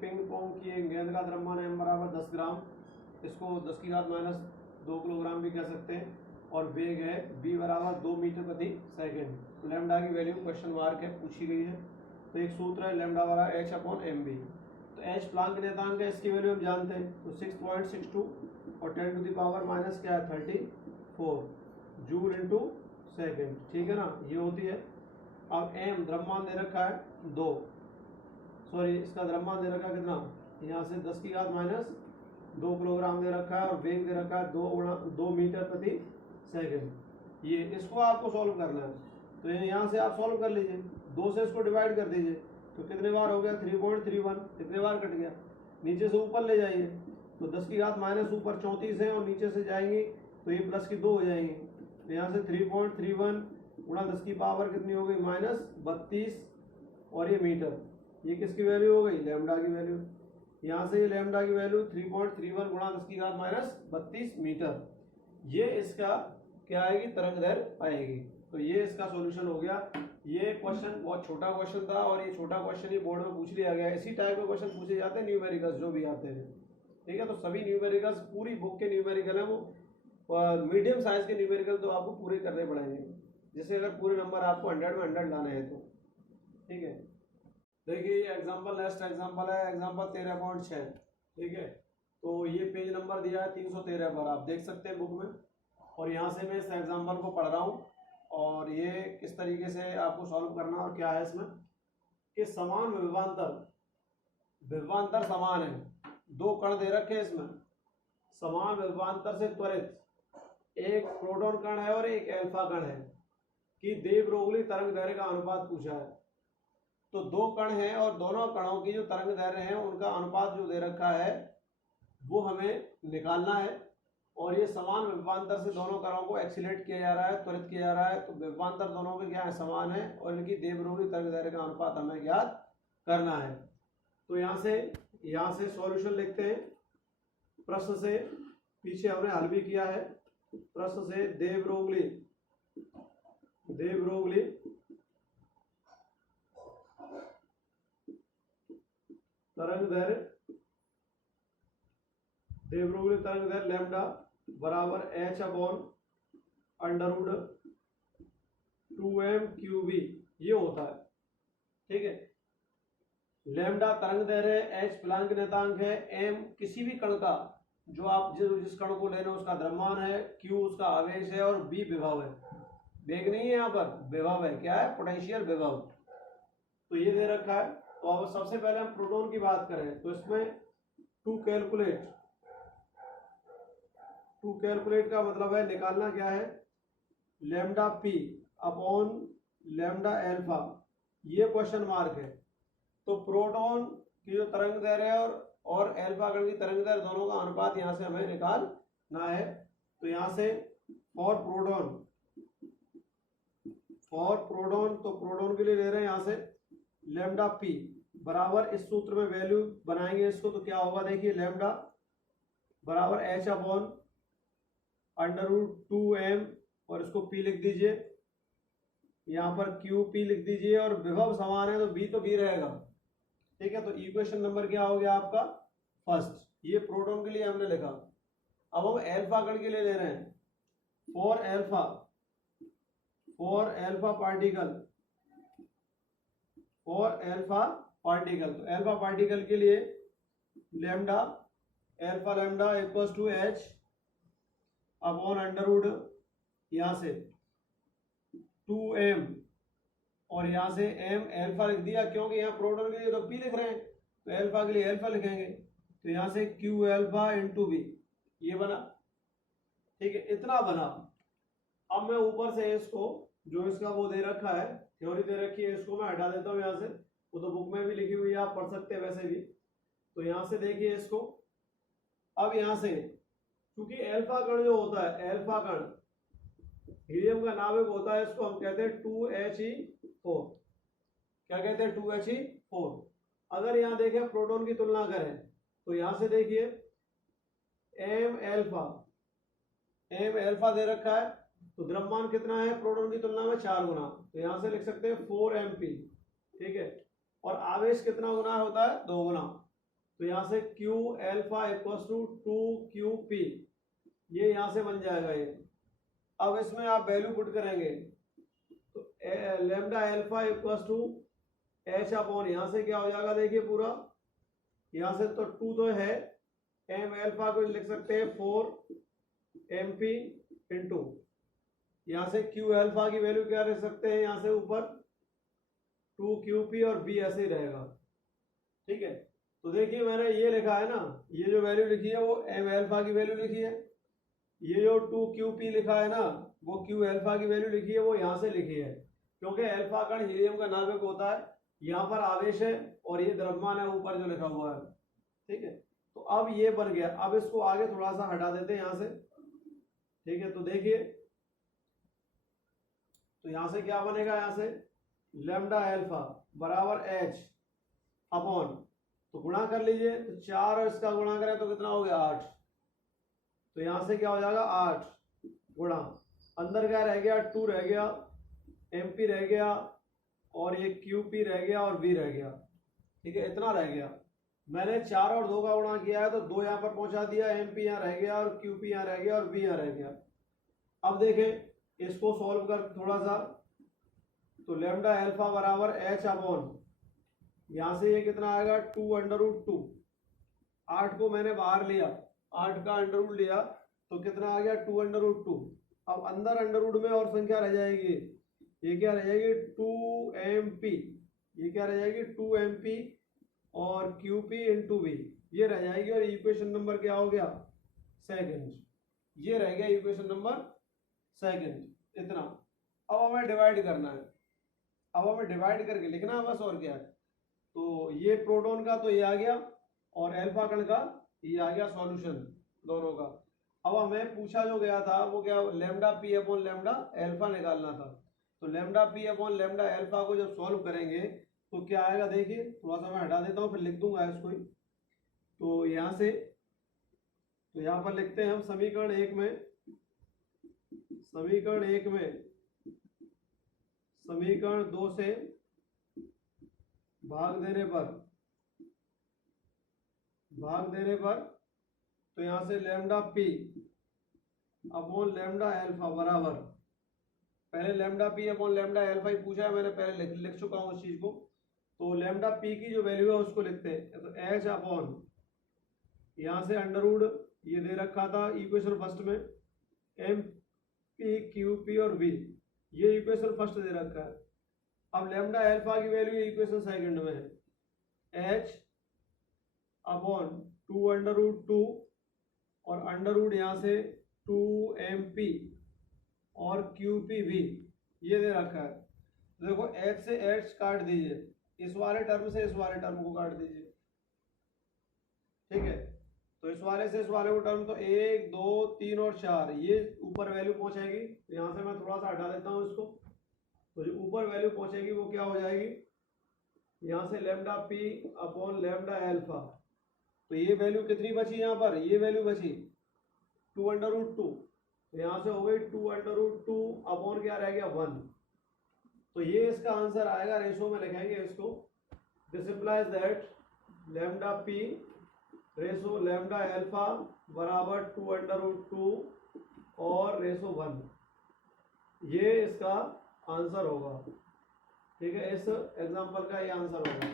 Ping pong की एक गेंद का द्रव्यमान m बराबर 10 ग्राम, इसको 10 की घात माइनस 2 किलोग्राम भी कह सकते हैं, और वेग है v बराबर 2 मीटर प्रति सेकेंड। लैम्डा की वैल्यू क्वेश्चन मार्क है, पूछी गई है। तो एक सूत्र है लैम्डा बराबर h अपॉन एम बी। तो h प्लांक नियतांक है, इसकी वैल्यू हम जानते हैं, तो 6.62 और 10 टू द पावर माइनस क्या है 34 जूल इंटू सेकेंड, ठीक है ना, ये होती है। अब m द्रव्यमान दे रखा है 2, सॉरी इसका द्रव्यमान दे रखा है कितना, यहाँ से 10 की घात माइनस 2 किलोग्राम दे रखा है, और वेग दे रखा है 2 मीटर प्रति सेकेंड। ये इसको आपको सॉल्व करना है, तो यहाँ से आप सॉल्व कर लीजिए, 2 से इसको डिवाइड कर दीजिए, तो कितने बार हो गया 3.31, कितने बार कट गया, नीचे से ऊपर ले जाइए, तो 10 की घात माइनस ऊपर 34 है और नीचे से जाएंगी तो ये प्लस की 2 हो जाएंगी, तो यहाँ से 3.31 गुणा 10 की पावर कितनी हो गई माइनस 32, और ये मीटर, ये किसकी वैल्यू हो गई लैम्डा की वैल्यू। यहाँ से ये लैम्डा की वैल्यू 3.31 गुणा 10 की घात माइनस 32 मीटर, ये इसका क्या आएगी तरंग दैर्घ्य आएगी। तो ये इसका सॉल्यूशन हो गया। ये क्वेश्चन बहुत छोटा क्वेश्चन था, और ये छोटा क्वेश्चन ही बोर्ड में पूछ लिया गया। इसी टाइप के क्वेश्चन पूछे जाते हैं न्यूमेरिकल्स जो भी आते हैं, ठीक है। तो सभी न्यूमेरिकल्स पूरी बुक के न्यूमेरिकल है, वो मीडियम साइज के न्यूमेरिकल तो आपको पूरे करने पड़ेंगे, जैसे अगर पूरे नंबर आपको 100 में 100 लाने हैं तो, ठीक है। देखिए ये एग्जांपल, नेक्स्ट एग्जांपल है एग्जांपल 13.6, ठीक है। तो ये पेज नंबर दिया है 313 पर, आप देख सकते हैं बुक में, और यहाँ से मैं इस एग्जांपल को पढ़ रहा हूँ, और ये किस तरीके से आपको सॉल्व करना, और क्या है इसमें कि समान विभवांतर समान है, 2 कण दे रखे हैं इसमें, समान विभवांतर से त्वरित एक प्रोटॉन कण है और एक अल्फा कण है कि दे ब्रोगली तरंग दैर्घ्य का अनुपात पूछा है। तो 2 कण हैं और दोनों कणों की जो तरंग दैर्घ्य है उनका अनुपात जो दे रखा है वो हमें निकालना है, और ये समान विभवांतर से दोनों कणों को एक्सीलरेट किया जा रहा है, त्वरित किया जा रहा है। तो विभवांतर दोनों के क्या है समान है, और इनकी दे ब्रोगली तरंग दैर्घ्य का अनुपात हमें ज्ञात करना है। तो यहाँ से सॉल्यूशन लिखते हैं। प्रश्न से पीछे हमने हल भी किया है, प्रश्न से दे ब्रोगली तरंग दैर्घ्य लैम्डा बराबर h upon under root 2m क्यूबी, ये होता है, ठीक है। लैम्डा तरंग दैर्घ्य है, h प्लांक नियतांक है, m किसी भी कण का जो आप जिस कण को ले रहे हो उसका द्रव्यमान है, q उसका आवेश है, और b विभव है, वेग नहीं है यहाँ पर, विभव है, क्या है पोटेंशियल विभव। तो ये दे रखा है। तो अब सबसे पहले हम प्रोटॉन की बात करें, तो इसमें टू कैलकुलेट का मतलब है निकालना क्या है, lambda P upon lambda alpha, ये क्वेश्चन मार्क है। तो प्रोटॉन की जो तरंग दैर्घ्य है और एल्फा कण की तरंग दैर्घ्य दोनों का अनुपात यहाँ से हमें निकालना है। तो यहाँ से फॉर प्रोटॉन तो प्रोटॉन के लिए ले रहे हैं यहाँ से लैम्डा पी बराबर, इस सूत्र में वैल्यू बनाएंगे इसको, तो क्या होगा देखिए, लैम्डा बराबर h upon under root 2m, और इसको p लिख दीजिए, यहाँ पर QP लिख दीजिए, और विभव समान है तो b रहेगा, ठीक है। तो इक्वेशन नंबर क्या हो गया आपका फर्स्ट, ये प्रोटॉन के लिए हमने लिखा। अब हम एल्फा कण के लिए ले रहे हैं, फॉर एल्फा पार्टिकल, तो एल्फा पार्टिकल के लिए alpha lambda equals to h upon under root यहाँ से 2m, और यहाँ से m एल्फा लिख दिया, क्योंकि यहाँ प्रोटॉन के लिए तो p लिख रहे हैं, तो एल्फा के लिए एल्फा लिखेंगे, तो यहाँ से q एल्फा इंटू b, ये बना, ठीक है, इतना बना। अब मैं ऊपर से इसको जो इसका वो दे रखा है, थ्योरी दे रखी है, इसको मैं हटा देता हूँ यहाँ से, वो तो बुक में भी लिखी हुई है, आप पढ़ सकते हैं वैसे भी। तो यहाँ से देखिए इसको, अब यहाँ से क्योंकि एल्फा कण जो होता है, एल्फा कण हीलियम का नाभिक होता है, इसको हम कहते हैं 2He4, क्या कहते हैं 2He4। अगर यहाँ देखें प्रोटॉन की तुलना करें, तो यहाँ से देखिए m एल्फा दे रखा है, तो द्रव्यमान कितना है प्रोटॉन की तुलना में 4 गुना, तो यहाँ से लिख सकते हैं 4mp, ठीक है। और आवेश कितना गुना होता है 2 गुना, तो यहाँ से Q alpha equals to 2QP, ये यहाँ से बन जाएगा ये। अब इसमें आप वैल्यू पुट करेंगे तो lambda alpha equals to H upon, यहाँ से क्या हो जाएगा देखिए पूरा, यहाँ से तो 2 तो है, एम एल्फा को लिख सकते हैं 4MP इंटू, यहाँ से क्यू एल्फा की वैल्यू क्या रख सकते हैं, यहाँ से ऊपर 2QP और B ऐसे ही रहेगा। ठीक है, तो देखिए मैंने ये लिखा है ना, ये जो वैल्यू लिखी है वो एम एल्फा की वैल्यू लिखी है, ये जो 2QP लिखा है ना वो क्यू एल्फा की वैल्यू लिखी है, वो यहाँ से लिखी है, क्योंकि एल्फा कण हीलियम का नाभिक होता है, यहाँ पर आवेश है और ये द्रव्यमान है ऊपर जो लिखा हुआ है। ठीक है, तो अब ये बन गया। अब इसको आगे थोड़ा सा हटा देते हैं यहाँ से। ठीक है, तो देखिए, तो यहाँ से क्या बनेगा, यहाँ से लेमडा एल्फा बराबर एच अपॉन, तो गुणा कर लीजिए, तो 4 और इसका गुणा करें तो कितना हो गया 8, तो यहाँ से क्या हो जाएगा 8 गुणा, अंदर क्या रह गया 2 रह गया, MP रह गया और ये QP रह गया और B रह गया। ठीक है, इतना रह गया। मैंने 4 और 2 का गुणा किया है तो 2 यहाँ पर पहुंचा दिया, MP यहाँ रह गया और QP यहाँ रह गया और B यहाँ रह गया। अब देखें इसको सॉल्व कर थोड़ा सा, तो लेमडा एल्फा बराबर एच अपॉन, यहाँ से ये कितना आएगा 2√2, 8 को मैंने बाहर लिया, 8 का अंडर रूट लिया तो कितना आ गया 2√2। अब अंदर अंडर रूट में और संख्या रह जाएगी, ये क्या रह जाएगी 2MP, ये क्या रह जाएगी 2MP और QP इंटू B, ये रह जाएगी। और इक्वेशन नंबर क्या हो गया सेकंड, ये रह गया इक्वेशन नंबर सेकंड, इतना। अब हमें डिवाइड करना है, अब हमें डिवाइड करके लिखना है बस, और क्या है। तो ये प्रोटॉन का तो ये आ गया और एल्फा कण का ये आ गया सॉल्यूशन दोनों का। अब हमें पूछा जो गया था वो क्या, lambda P upon lambda alpha निकालना था। तो lambda P upon lambda alpha को जब सॉल्व करेंगे तो क्या आएगा देखिए, थोड़ा सा मैं हटा देता हूँ फिर लिख दूंगा इसको ही। तो यहाँ से, तो यहाँ पर लिखते हैं हम समीकरण 1 में, समीकरण 1 में समीकरण 2 से भाग देने पर तो यहाँ से lambda P upon lambda alpha बराबर, पहले lambda P upon lambda alpha ही पूछा है मैंने, पहले लिख चुका हूँ उस चीज को। तो लेमडा P की जो वैल्यू है उसको लिखते हैं, तो एच अपॉन, यहाँ से अंडर रूट ये दे रखा था इक्वेशन फर्स्ट में, MP QP और B, ये इक्वेशन फर्स्ट दे रखा है। अब लेमडा एल्फा की वैल्यू इक्वेशन सेकंड में है, h अपॉन 2√2 और अंडर रूट यहाँ से 2MP और QPV ये दे रखा है। तो देखो h से h काट दीजिए, इस वाले टर्म से इस वाले टर्म को काट दीजिए। ठीक है, तो इस वाले से इस वाले को टर्म, तो 1 2 3 और 4 ये ऊपर वैल्यू पहुंचेगी। तो यहाँ से मैं थोड़ा सा हटा देता हूँ इसको, तो जो ऊपर वैल्यू पहुंचेगी वो क्या हो जाएगी, यहाँ से lambda P upon lambda alpha, तो ये वैल्यू कितनी बची यहाँ पर, ये वैल्यू बची 2√2, तो यहाँ से हो गई 2√2 अपॉन क्या रह गया 1। तो ये इसका आंसर आएगा, रेशो में लिखेंगे इसको, this implies that lambda P ratio lambda alpha बराबर 2√2 और रेशो 1, ये इसका आंसर होगा। ठीक है, इस एग्जांपल का ये आंसर होगा।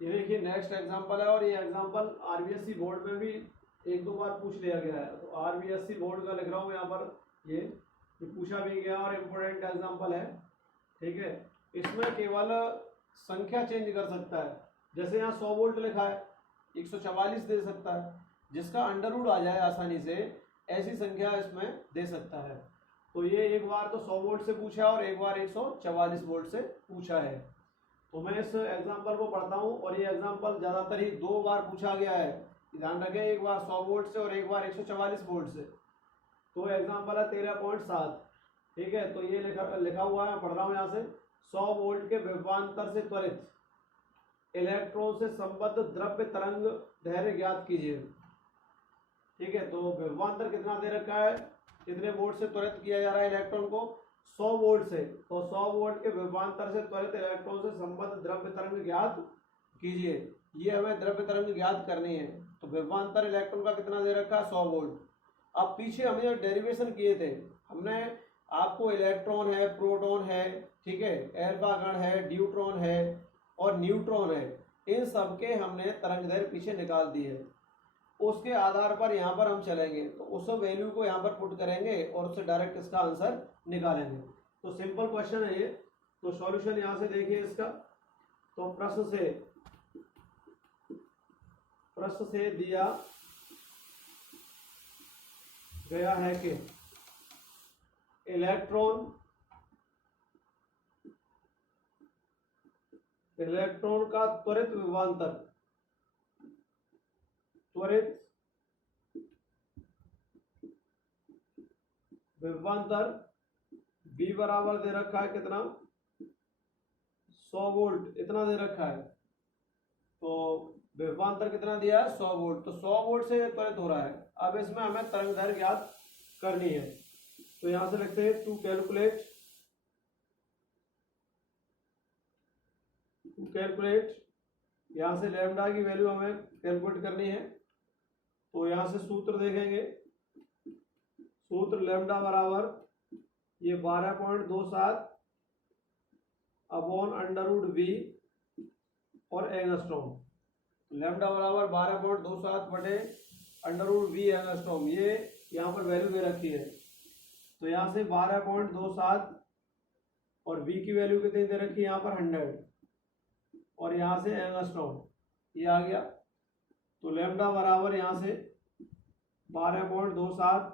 ये देखिए नेक्स्ट एग्जांपल है, और ये एग्जांपल आरबीएससी बोर्ड में भी 1-2 बार पूछ लिया गया है। तो आरबीएससी बोर्ड का लिख रहा हूँ यहाँ पर, ये पूछा भी गया और इम्पोर्टेंट एग्जांपल है। ठीक है, इसमें केवल संख्या चेंज कर सकता है, जैसे यहाँ 100 वोल्ट लिखा है 144 दे सकता है, जिसका अंडर रूट आ जाए आसानी से, ऐसी संख्या इसमें दे सकता है। तो ये एक बार तो 100 वोल्ट से पूछा और एक बार 144 वोल्ट से पूछा है। तो मैं इस एग्जांपल को पढ़ता हूँ, और ये एग्जांपल ज़्यादातर ही 2 बार पूछा गया है, ध्यान रखें, एक बार 100 वोल्ट से और एक बार 144 वोल्ट से। तो एग्जांपल है 13.7। ठीक है, तो ये लिखा हुआ है, पढ़ रहा हूँ यहाँ से, 100 वोल्ट के विभवांतर से त्वरित इलेक्ट्रॉन से संबद्ध द्रव्य तरंग दैर्घ्य ज्ञात कीजिए। ठीक है, तो विभवांतर कितना दे रखा है, कितने वोल्ट से त्वरित किया जा रहा है इलेक्ट्रॉन को, 100 वोल्ट से। तो 100 वोल्ट के विभवांतर से त्वरित इलेक्ट्रॉन से संबद्ध द्रव्य तरंग ज्ञात कीजिए। ये हमें द्रव्य तरंग ज्ञात करनी है। तो विभवांतर इलेक्ट्रॉन का कितना दे रखा है 100 वोल्ट। अब पीछे हमने जो डेरिवेशन किए थे, हमने आपको इलेक्ट्रॉन है, प्रोटॉन है, ठीक है, अल्फा कण है, ड्यूट्रॉन है और न्यूट्रॉन है, इन सब के हमने तरंग दैर्घ्य पीछे निकाल दी है। उसके आधार पर यहाँ पर हम चलेंगे, तो उस वैल्यू को यहाँ पर पुट करेंगे और उससे डायरेक्ट इसका आंसर निकालेंगे। तो सिंपल क्वेश्चन है ये। तो सॉल्यूशन यहाँ से देखिए इसका। तो प्रश्न से दिया गया है कि इलेक्ट्रॉन का त्वरित विभवांतर V बराबर दे रखा है कितना 100 वोल्ट, इतना दे रखा है। तो विभवांतर कितना दिया है 100 वोल्ट। तो 100 वोल्ट से त्वरित हो रहा है। अब इसमें हमें तरंग दैर्घ्य ज्ञात करनी है। तो यहां से लिखते हैं टू कैलकुलेट। यहां से लैम्डा की वैल्यू हमें कैलकुलेट करनी है। तो यहां से सूत्र देखेंगे। सूत्र लैम्डा बराबर ये 12.27 अपॉन √V और एंगस्ट्रॉम। लैम्डा बराबर 12.27 बटे √V एंगस्ट्रॉम, ये यहाँ पर वैल्यू दे रखी है। तो यहाँ से 12.27 और V की वैल्यू कितनी दे रखी है यहाँ पर 100 और यहाँ से एंगस्ट्रॉम ये आ गया। तो लैम्डा बराबर यहाँ से 12.27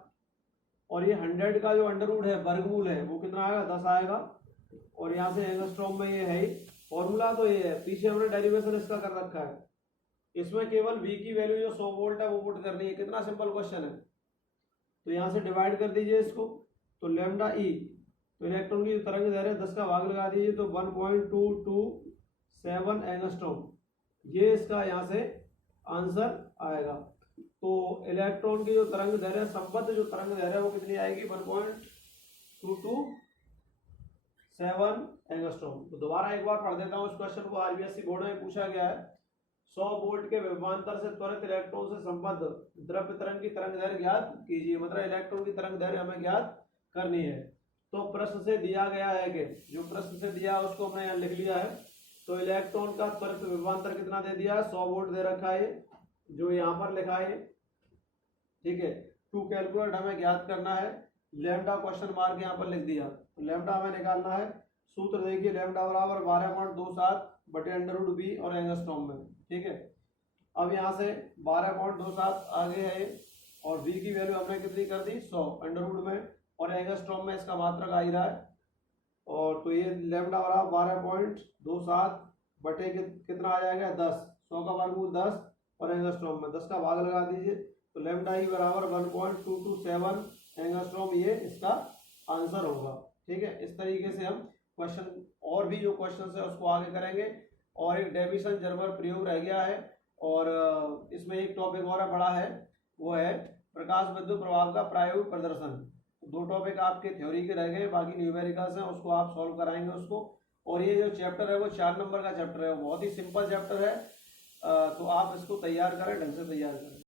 और ये 100 का जो अंडर है वर्गमूल है वो कितना आएगा 10 आएगा। और यहाँ से एंगस्ट्रॉम में ये है फॉर्मूला, तो ये है पीछे हमने डेरिवेशन इसका कर रखा है। इसमें केवल V की वैल्यू जो 100 वोल्ट है वो पुट करनी है। कितना सिंपल क्वेश्चन है। तो यहाँ से डिवाइड कर दीजिए इसको। तो लैम्डा E, तो इलेक्ट्रॉन की तरंग दैर्घ्य 10 का भाग लगा दीजिए तो 1.227 एंगस्ट्रॉम, ये इसका यहाँ से आंसर आएगा। तो इलेक्ट्रॉन की जो तरंग दैर्घ्य संबद्ध जो तरंग दैर्घ्य है वो कितनी आएगी 1.227 एंगस्ट्रॉम। तो दोबारा एक बार पढ़ देता हूँ इस क्वेश्चन को। आरबीएससी बोर्ड में पूछा गया है 100 वोल्ट के विभवांतर से त्वरित इलेक्ट्रॉन से संबद्ध द्रव्य तरंग की तरंग दैर्घ्य ज्ञात कीजिए। मतलब इलेक्ट्रॉन की तरंग दैर्घ्य हमें ज्ञात करनी है। तो प्रश्न से दिया गया है कि जो प्रश्न से दिया है उसको हमने यहाँ लिख लिया है। तो इलेक्ट्रॉन का त्वरित विभवांतर कितना दे दिया है 100 वोल्ट दे रखा है जो यहाँ पर लिखा है, ठीक है। टू कैलकुलेट हमें ज्ञात करना है। लैम्डा क्वेश्चन मार्क यहाँ पर लिख दिया। तो लैम्डा हमें निकालना है। सूत्र देखिए लैम्डा बराबर 12.27 बटे √V और एंगस्ट्रॉम में, ठीक है। अब यहाँ से 12.27 आगे है और V की वैल्यू हमने कितनी कर दी 100 √ में और एंगस्ट्रॉम में इसका मात्रक आ ही रहा है। और तो ये लैम्डा बराबर 12.27 बटे कितना आ जाएगा 10, 100 का वर्गमूल 10 और एंगस्ट्रॉम में 10 का भाग लगा दीजिए। तो लैम्डा ई बराबर 1.227 एंगस्ट्रॉम, ये इसका आंसर होगा, ठीक है। इस तरीके से हम क्वेश्चन और भी जो क्वेश्चन है उसको आगे करेंगे। और एक डेविसन जर्मर प्रयोग रह गया है और इसमें एक टॉपिक और बड़ा है, वो है प्रकाश विद्युत प्रभाव का प्रायोगिक प्रदर्शन। दो टॉपिक आपके थ्योरी के रह गए, बाकी न्यूमेरिकल्स हैं, उसको आप सॉल्व कराएंगे उसको। और ये जो चैप्टर है वो 4 नंबर का चैप्टर है, बहुत ही सिंपल चैप्टर है। तो आप इसको तैयार करें, ढंग से तैयार करें।